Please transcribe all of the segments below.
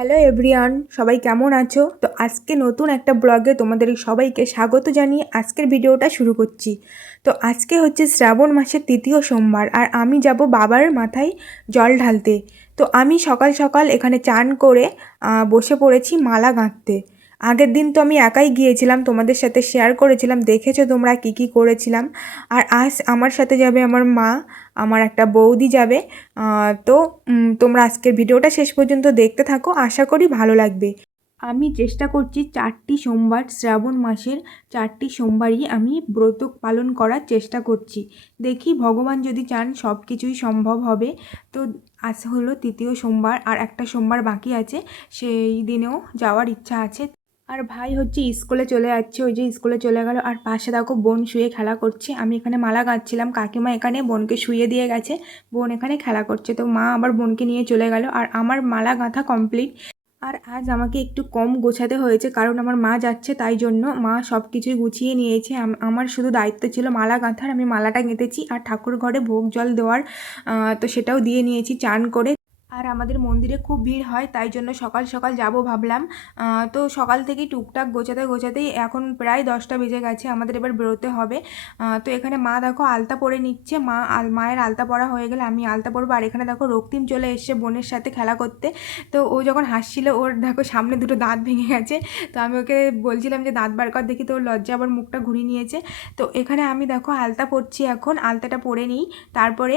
Hello everyone সবাই কেমন আছো? তো আজকে নতুন একটা ব্লগে তোমাদের সবাইকে স্বাগত জানিয়ে আজকের ভিডিওটা শুরু করছি। তো আজকে হচ্ছে শ্রাবণ মাসের তৃতীয় সোমবার আর আমি যাব বাবার মাথায় জল ঢালতে। তো আমি সকাল সকাল এখানে চান করে বসে পড়েছি মালা গাঁথতে। আগের দিন তো আমি একাই গিয়েছিলাম, তোমাদের সাথে শেয়ার করেছিলাম, দেখেছ তোমরা কি কি করেছিলাম। আর আজ আমার সাথে যাবে আমার মা, আমার একটা বৌদি যাবে তো তোমরা আজকের ভিডিওটা শেষ পর্যন্ত দেখতে থাকো, আশা করি ভালো লাগবে। আমি চেষ্টা করছি চারটি সোমবার, শ্রাবণ মাসের চারটি সোমবারই আমি ব্রত পালন করার চেষ্টা করছি। দেখি ভগবান যদি চান সব কিছুই সম্ভব হবে। তো আজ হলো তৃতীয় সোমবার, আর একটা সোমবার বাকি আছে, সেই দিনেও যাওয়ার ইচ্ছা আছে। আর ভাই হচ্ছে স্কুলে চলে যাচ্ছে, ওই যে স্কুলে চলে গেল। আর পাশে দেখো বোন শুয়ে খেলা করছে। আমি এখানে মালা গাঁচ্ছিলাম কাকিমা এখানে বোনকে শুয়ে দিয়ে গেছে। বোন এখানে খেলা করছে। তো মা আবার বোনকে নিয়ে চলে গেল। আর আমার মালা গাঁথা কমপ্লিট আর আজ আমাকে একটু কম গোছাতে হয়েছে, কারণ আমার মা যাচ্ছে, তাই জন্য মা সব কিছুই গুছিয়ে নিয়েছে। আমার শুধু দায়িত্ব ছিল মালা গাঁথার। আমি মালাটা গেঁথেছি আর ঠাকুর ঘরে ভোগ জল দেওয়ার তো সেটাও দিয়ে নিয়েছি চান করে। আর আমাদের মন্দিরে খুব ভিড় হয়, তাই জন্য সকাল সকাল যাব ভাবলাম। তো সকাল থেকেই টুকটাক গোছাতে গোছাতেই এখন প্রায় দশটা বেজে গেছে, আমাদের এবার বেরোতে হবে। তো এখানে মা দেখো আলতা পরে নিচ্ছে, মা আল, মায়ের আলতা পরা হয়ে গেলে আমি আলতা পরবো। আর এখানে দেখো রক্তিম চলে এসছে বোনের সাথে খেলা করতে। তো ও যখন হাসছিল, ওর দেখো সামনে দুটো দাঁত ভেঙে গেছে। তো আমি ওকে বলছিলাম যে, দাঁত বার কর, দেখি তো ওর লজ্জা, আবার মুখটা ঘুরিয়ে নিয়েছে। তো এখানে আমি দেখো আলতা পরছি এখন, আলতাটা পরে নিই। তারপরে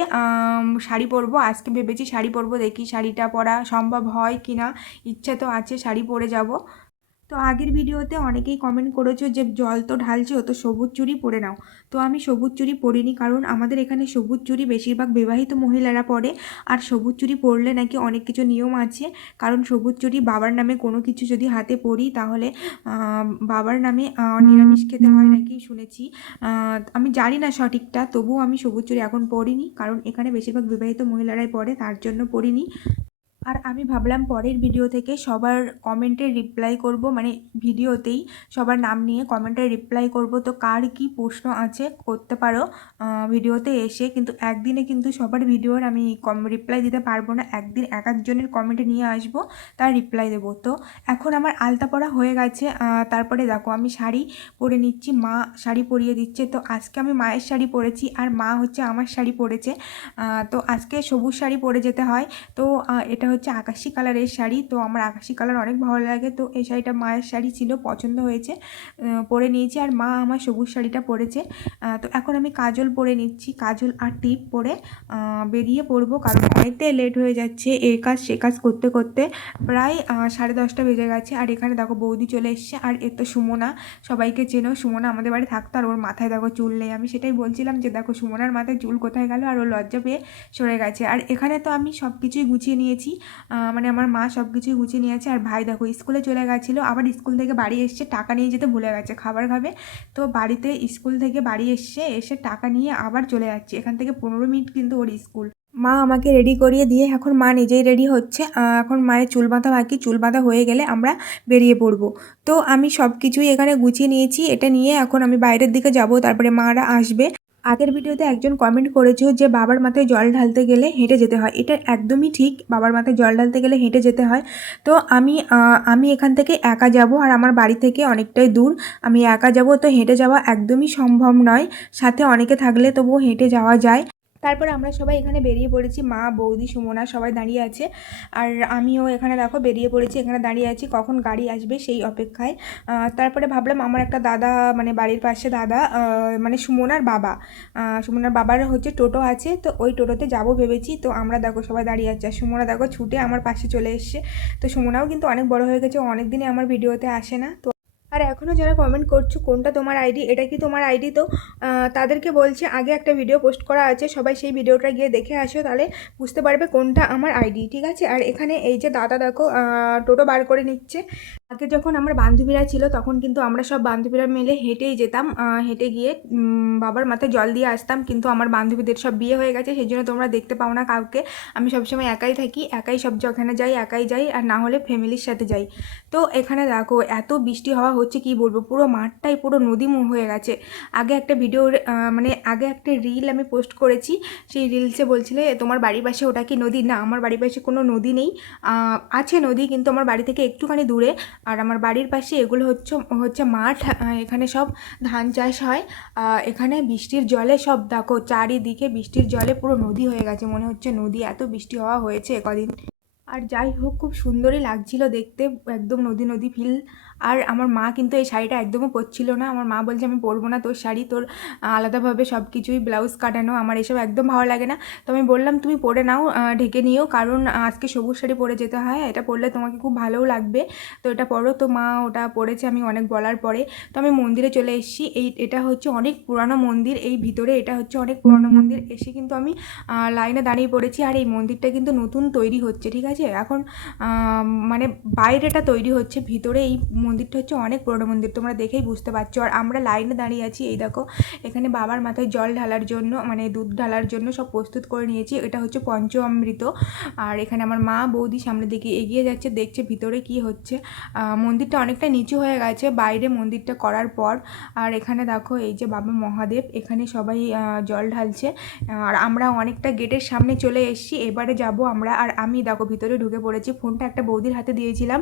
শাড়ি পরবো, আজকে ভেবেছি শাড়ি পরবো, দেখি শাড়িটা পরা সম্ভব হয় কি না ইচ্ছা তো আছে শাড়ি পরে যাব। তো আগের ভিডিওতে অনেকেই কমেন্ট করেছ যে জল তো ঢালছো তো সবুজ চুড়ি পরে নাও। তো আমি সবুজ চুড়ি পরিনি কারণ আমাদের এখানে সবুজ চুড়ি বেশিরভাগ বিবাহিত মহিলারা পরে। আর সবুজ চুড়ি পরলে নাকি অনেক কিছু নিয়ম আছে। কারণ সবুজ চুড়ি বাবার নামে কোনো কিছু যদি হাতে পরি তাহলে বাবার নামে নিরামিষ খেতে হয় নাকি শুনেছি। আমি জানি না সঠিকটা তবুও আমি সবুজ চুড়ি এখন পরিনি। কারণ এখানে বেশিরভাগ বিবাহিত মহিলারাই পরে তার জন্য পরিনি। আর আমি ভাবলাম পরের ভিডিও থেকে সবার কমেন্টের রিপ্লাই করব মানে ভিডিওতেই সবার নাম নিয়ে কমেন্টে রিপ্লাই করব। তো কার কি প্রশ্ন আছে করতে পারো ভিডিওতে এসে। কিন্তু একদিনে কিন্তু সবার ভিডিওর আমি কম রিপ্লাই দিতে পারব না। একদিন এক একজনের কমেন্টে নিয়ে আসব, তার রিপ্লাই দেবো। তো এখন আমার আলতা পরা হয়ে গেছে তারপরে দেখো আমি শাড়ি পরে নিচ্ছি, মা শাড়ি পরিয়ে দিচ্ছে। তো আজকে আমি মায়ের শাড়ি পরেছি আর মা হচ্ছে আমার শাড়ি পরেছে তো আজকে সবুজ শাড়ি পরে যেতে হয়। তো এটা হচ্ছে আকাশি কালারের শাড়ি। তো আমার আকাশি কালার অনেক ভালো লাগে। তো এই শাড়িটা মায়ের শাড়ি ছিল, পছন্দ হয়েছে। পরে নিয়েছি আর মা আমার সবুজ শাড়িটা পরেছে। তো এখন আমি কাজল পরে নিচ্ছি, কাজল আর টিপ পরে। বেরিয়ে পড়ব কারণ অনেকটাই লেট হয়ে যাচ্ছে এ কাজ, সে কাজ করতে করতে। প্রায় সাড়ে দশটা বেজে গেছে আর এখানে দেখো বৌদি চলে এসছে। আর এ তো সুমনা, সবাইকে চেনো। সুমনা আমাদের বাড়ি থাকতো আর ওর মাথায় দেখো চুল নেই। আমি সেটাই বলছিলাম যে দেখো সুমনার মাথায় চুল কোথায় গেল আর ও লজ্জা পেয়ে সরে গেছে। আর এখানে তো আমি সব কিছুই গুছিয়ে নিয়েছি। মানে আমার মা সব কিছুই গুছিয়ে নিয়েছে। আর ভাই দেখো, স্কুলে চলে গেছিল, আবার স্কুল থেকে বাড়ি এসছে, টাকা নিয়ে যেতে ভুলে গেছে, খাবার খাবে। তো বাড়িতে স্কুল থেকে বাড়ি এসছে, এসে টাকা নিয়ে আবার চলে যাচ্ছে। এখান থেকে পনেরো মিনিট কিন্তু ওর স্কুল। মা আমাকে রেডি করিয়ে দিয়ে, এখন মা নিজেই রেডি হচ্ছে। এখন মায়ের চুল বাঁধা বাকি, চুল বাঁধা হয়ে গেলে আমরা বেরিয়ে পড়ব। তো আমি সব কিছুই এখানে গুছিয়ে নিয়েছি, এটা নিয়ে এখন আমি বাইরের দিকে যাব, তারপরে মারা আসবে। আগের ভিডিওতে একজন কমেন্ট করেছে যে, বাবার মাথায় জল ঢালতে গেলে হেঁটে যেতে হয়। এটা একদমই ঠিক, বাবার মাথায় জল ঢালতে গেলে হেঁটে যেতে হয়। তো আমি আমি এখান থেকে একা যাব আর আমার বাড়ি থেকে অনেকটাই দূর। আমি একা যাব, তো হেঁটে যাওয়া একদমই সম্ভব নয়। সাথে অনেকে থাকলে তবুও হেঁটে যাওয়া যায়। তারপরে আমরা সবাই এখানে বেরিয়ে পড়েছি, মা, বৌদি, সুমনা সবাই দাঁড়িয়ে আছে। আর আমিও এখানে দেখো বেরিয়ে পড়েছি, এখানে দাঁড়িয়ে আছি, কখন গাড়ি আসবে সেই অপেক্ষায়। তারপরে ভাবলাম আমার একটা দাদা মানে বাড়ির পাশে দাদা মানে সুমনার বাবা। সুমনার বাবার হচ্ছে টোটো আছে, তো ওই টোটোতে যাব ভেবেছি। তো আমরা দেখো সবাই দাঁড়িয়ে আছি, আর সুমনা দেখো ছুটে আমার পাশে চলে এসছে। তো সুমনাও কিন্তু অনেক বড় হয়ে গেছে অনেক দিনে আমার ভিডিওতে আসে না, তো আর এখনও যারা কমেন্ট করছ, কোনটা তোমার আইডি এটা কি তোমার আইডি তো? তাদেরকে বলছে, আগে একটা ভিডিও পোস্ট করা আছে, সবাই সেই ভিডিওটা গিয়ে দেখে আসো, তাহলে বুঝতে পারবে কোনটা আমার আইডি ঠিক আছে? আর এখানে এই যে দাদা দেখো টোটো বার করে নিচ্ছে। আগে যখন আমার বান্ধবীরা ছিল, তখন কিন্তু আমরা সব বান্ধবীরা মিলে হেঁটেই যেতাম। হেঁটে গিয়ে বাবার মাথায় জল দিয়ে আসতাম। কিন্তু আমার বান্ধবীদের সব বিয়ে হয়ে গেছে, সেই জন্য তোমরা দেখতে পাও না কাউকে। আমি সবসময় একাই থাকি, একাই সব যেখানে যাই, একাই যাই, আর না হলে ফ্যামিলির সাথে যাই। তো এখানে দেখো, এত বৃষ্টি হওয়া হচ্ছে, কি বলব? পুরো মাঠটাই পুরো নদীমুখ হয়ে গেছে। আগে একটা ভিডিও মানে আগে একটা রিল আমি পোস্ট করেছি। সেই রিলসে বলছিলে, তোমার বাড়ির পাশে ওটা কি নদী? না, আমার বাড়ির পাশে কোনো নদী নেই। আছে নদী, কিন্তু আমার বাড়ি থেকে একটুখানি দূরে। আর আমার বাড়ির পাশে এগুলো হচ্ছে হচ্ছে মাঠ এখানে সব ধান চাষ হয়। এখানে বৃষ্টির জলে সব দেখো, চারিদিকে বৃষ্টির জলে পুরো নদী হয়ে গেছে। মনে হচ্ছে নদী এত বৃষ্টি হওয়া হয়েছে কদিন। আর যাই হোক, খুব সুন্দরই লাগছিল দেখতে, একদম নদী নদী ফিল আর আমার মা কিন্তু এই শাড়িটা একদমও পরছিল না। আমার মা বলছে আমি পরবো না তোর শাড়ি তোর আলাদাভাবে সব কিছুই ব্লাউজ কাটানো আমার এসব একদম ভালো লাগে না। তো আমি বললাম তুমি পরে নাও ঢেকে নিও কারণ আজকে সবুজ শাড়ি পরে যেতে হয় এটা পরলে তোমাকে খুব ভালোও লাগবে। তো এটা পরো তো মা ওটা পরেছে আমি অনেক বলার পরে। তো আমি মন্দিরে চলে এসেছি এই এটা হচ্ছে অনেক পুরানো মন্দির এই ভিতরে এটা হচ্ছে অনেক পুরানো মন্দির। এসে কিন্তু আমি লাইনে দাঁড়িয়ে পড়েছি আর এই মন্দিরটা কিন্তু নতুন তৈরি হচ্ছে ঠিক আছে? এখন মানে বাইরেটা তৈরি হচ্ছে ভিতরে এই মন্দিরটা হচ্ছে অনেক পুরনো মন্দির, তোমরা দেখেই বুঝতে পারছ। আর আমরা লাইনে দাঁড়িয়ে আছি, এই দেখো, এখানে বাবার মাথায় জল ঢালার জন্য মানে দুধ ঢালার জন্য সব প্রস্তুত করে নিয়েছি। এটা হচ্ছে পঞ্চ অমৃত আর এখানে আমার মা বৌদি সামনের দিকে এগিয়ে যাচ্ছে, দেখছে ভিতরে কি হচ্ছে। মন্দিরটা অনেকটা নিচু হয়ে গেছে, বাইরে মন্দিরটা করার পর। আর এখানে দেখো, এই যে বাবা মহাদেব, এখানে সবাই জল ঢালছে। আর আমরা অনেকটা গেটের সামনে চলে এসেছি, এবারে যাব আমরা। আর আমি দেখো, ভিতরে ঢুকে পড়েছি, ফোনটা একটা বৌদির হাতে দিয়েছিলাম।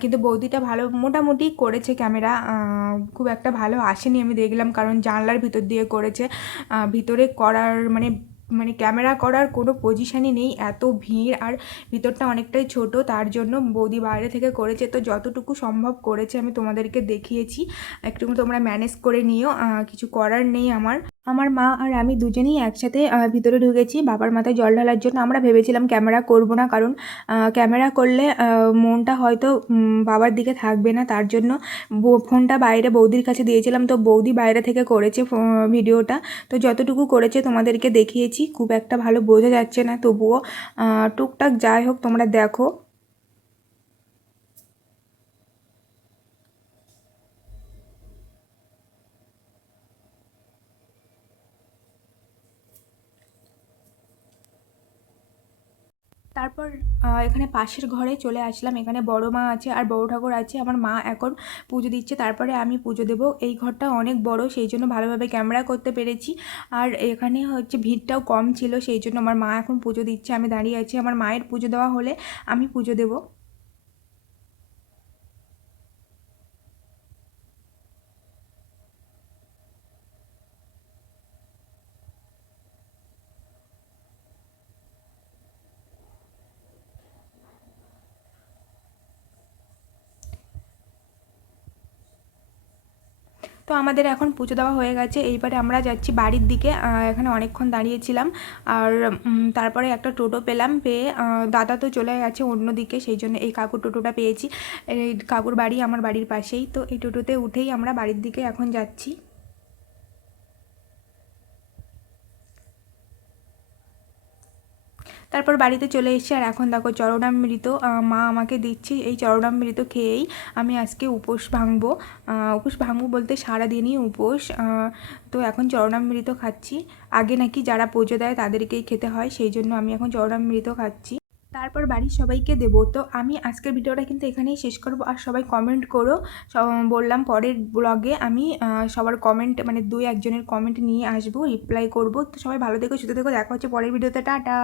কিন্তু বৌদিটা ভালো মোটামুটি করেছে ক্যামেরা খুব একটা ভালো আসেনি আমি দেখলাম, কারণ জানলার ভিতর দিয়ে করেছে। ভিতরে করার মানে মানে ক্যামেরা করার কোনো পজিশানই নেই, এত ভিড় আর ভিতরটা অনেকটাই ছোট, তার জন্য বৌদি বাইরে থেকে করেছে। তো যতটুকু সম্ভব করেছে আমি তোমাদেরকে দেখিয়েছি। একটু তোমরা ম্যানেজ করে নিও কিছু করার নেই আমার। আমার মা আর আমি দুজনেই একসাথে ভিতরে ঢুকেছি। বাবার মাথায় জল ঢালার জন্য আমরা ভেবেছিলাম ক্যামেরা করব না, কারণ ক্যামেরা করলে মনটা হয়তো বাবার দিকে থাকবে না। তার জন্য ফোনটা বাইরে বৌদির কাছে দিয়েছিলাম। তো বৌদি বাইরে থেকে করেছে ভিডিওটা। তো যতটুকু করেছে তোমাদেরকে দেখিয়েছি। খুব একটা ভালো বোঝা যাচ্ছে না। তবুও টুকটাক যাই হোক তোমরা দেখো। তারপর এখানে পাশের ঘরে চলে আসলাম। এখানে বড় মা আছে আর বড় ঠাকুর আছে। আমার মা এখন পুজো দিচ্ছে। তারপরে আমি পুজো দেব। এই ঘরটা অনেক বড়, সেই জন্য ভালোভাবে ক্যামেরা করতে পেরেছি। আর এখানে হচ্ছে ভিড়টাও কম ছিল, সেই জন্য আমার মা এখন পুজো দিচ্ছে। আমি দাঁড়িয়ে আছি। আমার মায়ের পুজো দেওয়া হলে আমি পুজো দেবো। তো আমাদের এখন পুজো দেওয়া হয়ে গেছে। এইবারে আমরা যাচ্ছি বাড়ির দিকে এখানে অনেকক্ষণ দাঁড়িয়েছিলাম। আর তারপরে একটা টোটো পেলাম পেয়ে দাদা তো চলে গেছে অন্য দিকে সেই জন্য এই কাকুর টোটোটা পেয়েছি। এই কাকুর বাড়ি আমার বাড়ির পাশেই। তো এই টোটোতে উঠেই আমরা বাড়ির দিকে এখন যাচ্ছি। তারপর বাড়িতে চলে এসেছি আর এখন দেখো চরণামৃত মা আমাকে দিচ্ছে এই চরণামৃত খেয়েই আমি আজকে উপোস ভাঙবো। উপোস ভাঙবো বলতে সারাদিনই উপোস। তো এখন চরণামৃত খাচ্ছি। আগে নাকি যারা পুজো দেয় তাদেরকেই খেতে হয়, সেই জন্য আমি এখন চরণামৃত খাচ্ছি। তারপর বাড়ির সবাইকে দেবো। তো আমি আজকের ভিডিওটা কিন্তু এখানেই শেষ করব। আর সবাই কমেন্ট করো। বললাম পরের ব্লগে আমি সবার কমেন্ট মানে দুই একজনের কমেন্ট নিয়ে আসব রিপ্লাই করব। তো সবাই ভালো দেখো সুস্থ থেকো। দেখা হচ্ছে পরের ভিডিওতে। টাটা!